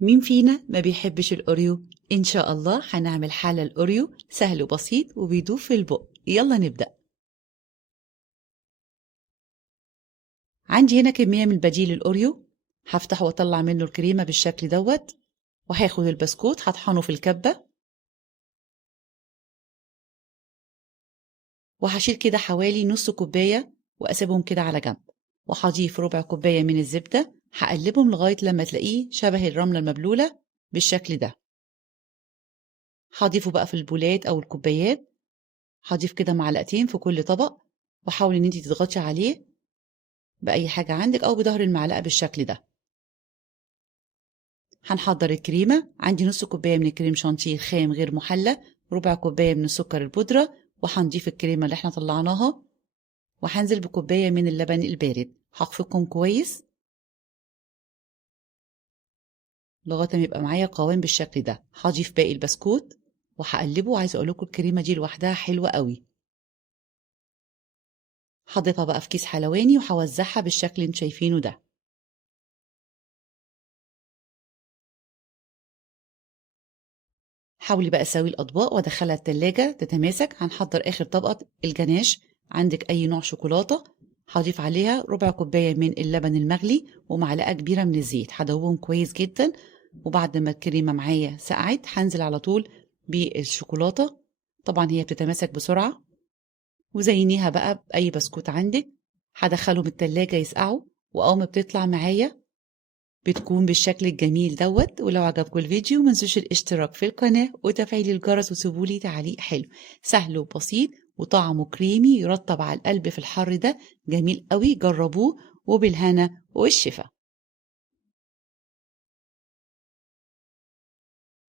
مين فينا ما بيحبش الأوريو؟ إن شاء الله هنعمل حالة الأوريو سهل وبسيط وبيدوب في البق. يلا نبدأ. عندي هنا كمية من بديل الأوريو، هفتح وأطلع منه الكريمة بالشكل دوت، وهاخد البسكوت هطحنه في الكبة، وهشيل كده حوالي نص كوباية وأسيبهم كده على جنب، وهضيف ربع كوباية من الزبدة، هقلبهم لغاية لما تلاقيه شبه الرملة المبلولة بالشكل ده. هضيفه بقى في البولات أو الكوبايات، هضيف كده معلقتين في كل طبق، وحاولي إن انتي تضغطي عليه بأي حاجة عندك أو بظهر المعلقة بالشكل ده. هنحضر الكريمة. عندي نص كوباية من الكريم شانتيه خام غير محلى، ربع كوباية من السكر البودرة، وهنضيف الكريمة اللي احنا طلعناها، وهنزل بكوباية من اللبن البارد. هخفقهم كويس لغاية ما يبقى معايا قوام بالشكل ده. هضيف باقي البسكوت وهقلبه، وعايزة اقولكم الكريمة دي لوحدها حلوة قوي. هضيفها بقى في كيس حلواني وهوزعها بالشكل اللي انتوا شايفينه ده. حاولي بقى تسوي الأطباق وأدخلها التلاجة تتماسك. هنحضر آخر طبقة الجناش. عندك أي نوع شوكولاتة، هضيف عليها ربع كوباية من اللبن المغلي ومعلقة كبيرة من الزيت، هدوبهم كويس جدا. وبعد ما الكريمة معايا سقعت هنزل على طول بالشوكولاتة، طبعا هي بتتماسك بسرعة. وزينيها بقى بأي بسكوت عندك، هدخلهم التلاجة يسقعوا، وأول ما بتطلع معايا بتكون بالشكل الجميل دوت. ولو عجبكم الفيديو منسوش الاشتراك في القناة وتفعيل الجرس وسيبولي تعليق حلو. سهل وبسيط وطعمه كريمي يرطب على القلب في الحر ده، جميل قوي. جربوه وبالهنا والشفا.